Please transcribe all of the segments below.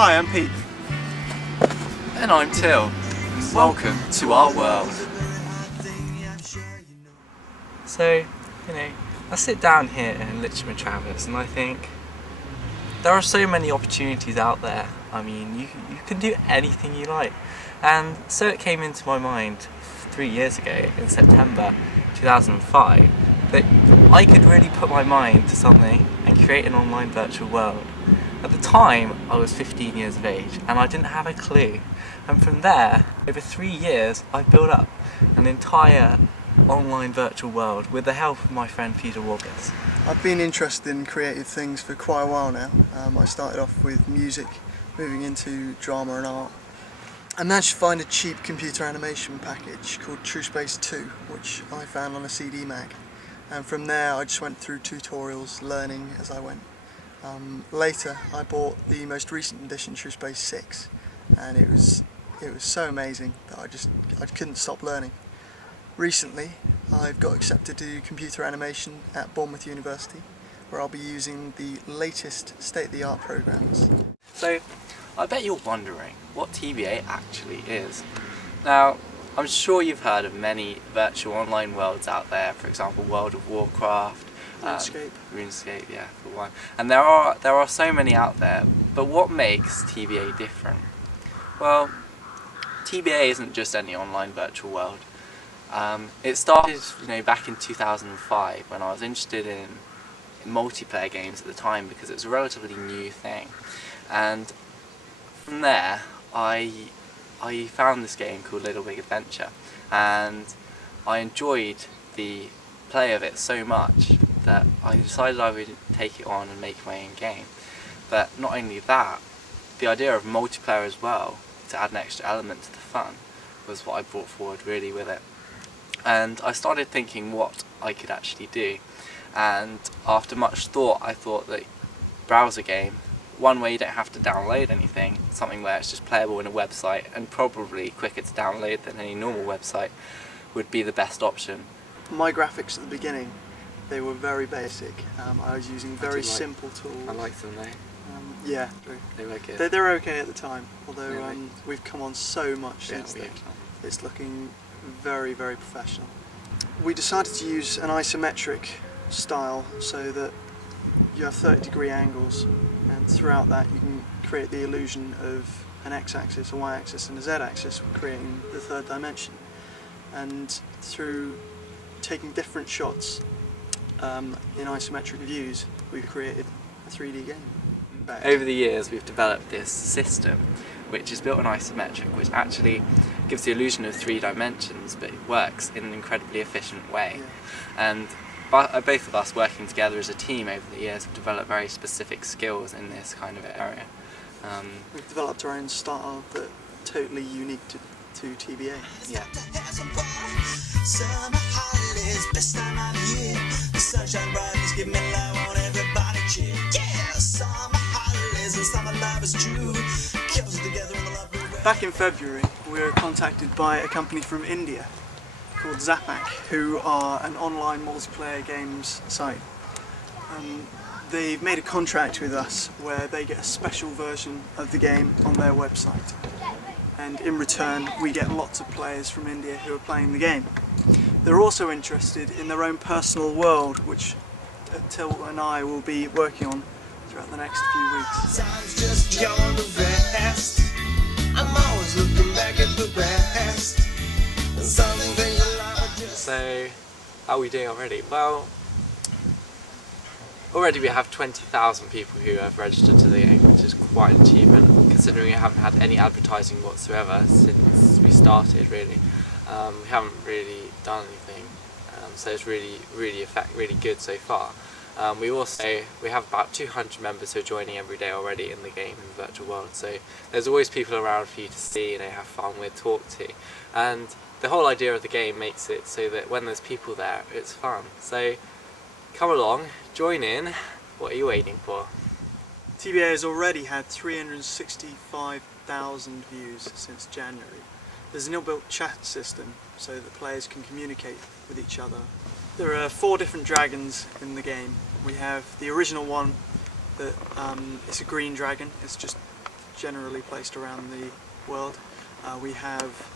Hi, I'm Pete. And I'm Till. Welcome to our world. So, I sit down here in Litchfield Travers and I think there are so many opportunities out there. I mean, you can do anything you like. And so it came into my mind 3 years ago in September 2005 that I could really put my mind to something and create an online virtual world. At the time, I was 15 years of age and I didn't have a clue. And from there, over 3 years, I built up an entire online virtual world with the help of my friend Peter August. I've been interested in creative things for quite a while now. I started off with music, moving into drama and art. I managed to find a cheap computer animation package called TrueSpace 2, which I found on a CD mag. And from there I just went through tutorials, learning as I went. Later I bought the most recent edition, TrueSpace 6, and it was so amazing that I couldn't stop learning. Recently I've got accepted to do computer animation at Bournemouth University, where I'll be using the latest state-of-the-art programs. So, I bet you're wondering what TBA actually is. Now, I'm sure you've heard of many virtual online worlds out there, for example World of Warcraft, RuneScape, yeah, for one. And there are so many out there, but what makes TBA different? Well, TBA isn't just any online virtual world. It started back in 2005 when I was interested in multiplayer games at the time because it was a relatively new thing. And from there I found this game called Little Big Adventure, and I enjoyed the play of it so much that I decided I would take it on and make my own game. But not only that, the idea of multiplayer as well, to add an extra element to the fun, was what I brought forward really with it. And I started thinking what I could actually do, and after much thought I thought that browser game, one where you don't have to download anything, something where it's just playable in a website and probably quicker to download than any normal website, would be the best option. My graphics at the beginning, they were very basic. I was using very simple tools. I liked them though. Yeah, they were good. They're okay at the time, although really? We've come on so much since then. It's looking very, very professional. We decided to use an isometric style so that you have 30-degree angles, and throughout that you can create the illusion of an x-axis, a y-axis and a z-axis, creating the third dimension. And through taking different shots in isometric views, we've created a 3D game. Over the years we've developed this system which is built on isometric, which actually gives the illusion of 3 dimensions, but it works in an incredibly efficient way. Yeah. And both of us working together as a team over the years have developed very specific skills in this kind of area. We've developed our own style that's totally unique to TBA. Yeah. Back in February, we were contacted by a company from India called Zapak, who are an online multiplayer games site. They've made a contract with us where they get a special version of the game on their website, and in return we get lots of players from India who are playing the game. They're also interested in their own personal world, which Till and I will be working on throughout the next few weeks. Time's just gone too fast. I'm always looking back at the past. So, how are we doing already? Well, already we have 20,000 people who have registered to the game, which is quite an achievement considering we haven't had any advertising whatsoever since we started really. We haven't really done anything, so it's really good so far. We have about 200 members who are joining every day already in the game, in the virtual world, so there's always people around for you to see, have fun with, talk to, and the whole idea of the game makes it so that when there's people there, it's fun. So come along, join in, what are you waiting for? TBA has already had 365,000 views since January. There's an inbuilt chat system so that players can communicate with each other. There are 4 different dragons in the game. We have the original one that is a green dragon. It's just generally placed around the world. We have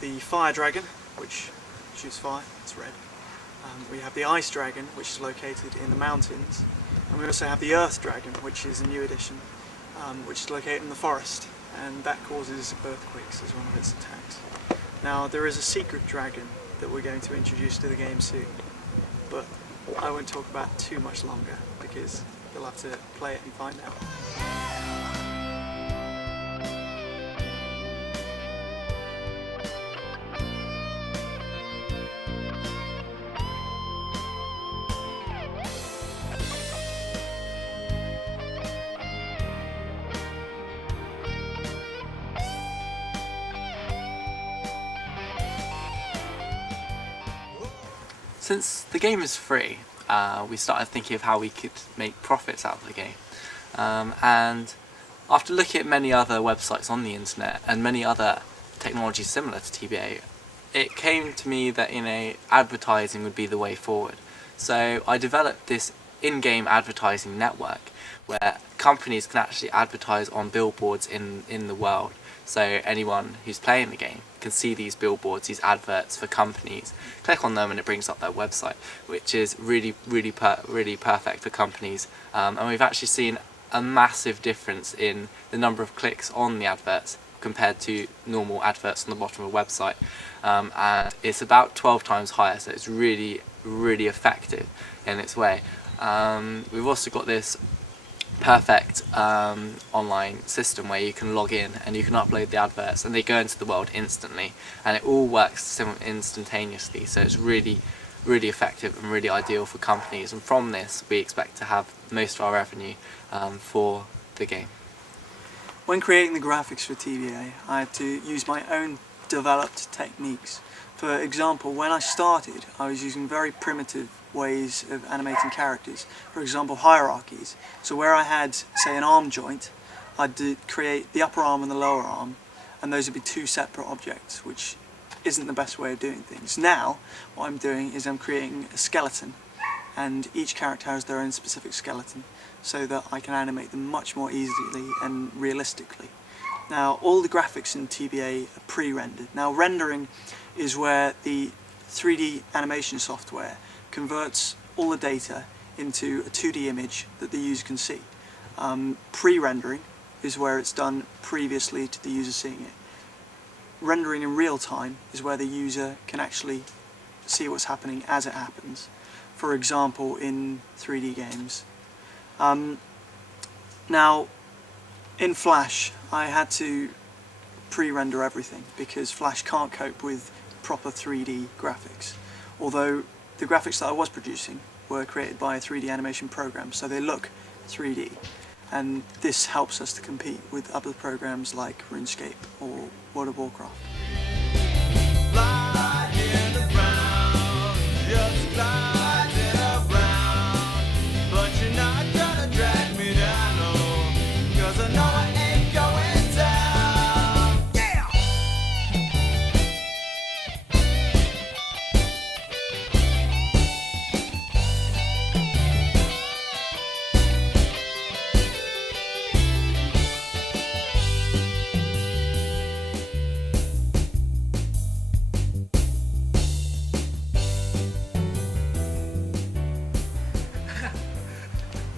the fire dragon, which shoots fire, it's red. We have the ice dragon, which is located in the mountains. And we also have the earth dragon, which is a new addition, which is located in the forest, and that causes earthquakes as one of its attacks. Now there is a secret dragon that we're going to introduce to the game soon, but I won't talk about it too much longer because you'll have to play it and find out. Since the game is free, we started thinking of how we could make profits out of the game. And after looking at many other websites on the internet and many other technologies similar to TBA, it came to me that advertising would be the way forward. So I developed this in-game advertising network where companies can actually advertise on billboards in the world. So anyone who's playing the game can see these billboards, these adverts for companies, click on them and it brings up their website, which is really perfect for companies. And we've actually seen a massive difference in the number of clicks on the adverts compared to normal adverts on the bottom of a website. And it's about 12 times higher, so it's really effective in its way. We've also got this perfect online system where you can log in and you can upload the adverts and they go into the world instantly, and it all works instantaneously, so it's really effective and really ideal for companies. And from this we expect to have most of our revenue for the game. When creating the graphics for TBA, I had to use my own developed techniques. For example, when I started, I was using very primitive ways of animating characters. For example, hierarchies. So where I had, say, an arm joint, I'd create the upper arm and the lower arm, and those would be two separate objects, which isn't the best way of doing things. Now, what I'm doing is I'm creating a skeleton, and each character has their own specific skeleton, so that I can animate them much more easily and realistically. Now, all the graphics in TBA are pre-rendered. Now, rendering is where the 3D animation software converts all the data into a 2D image that the user can see. Pre-rendering is where it's done previously to the user seeing it. Rendering in real time is where the user can actually see what's happening as it happens. For example, in 3D games. Now, in Flash, I had to pre-render everything because Flash can't cope with proper 3D graphics. Although the graphics that I was producing were created by a 3D animation program, so they look 3D. And this helps us to compete with other programs like RuneScape or World of Warcraft. Fly in the ground, just gliding around. But you're not gonna drag me down, no, 'cause I know I ain't going down. Yeah!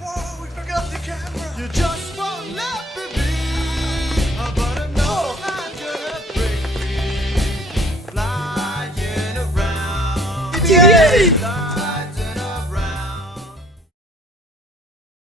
Whoa, we forgot the camera! You just won't let me be, but I know I'm gonna break free. Flying around. TBA! Flying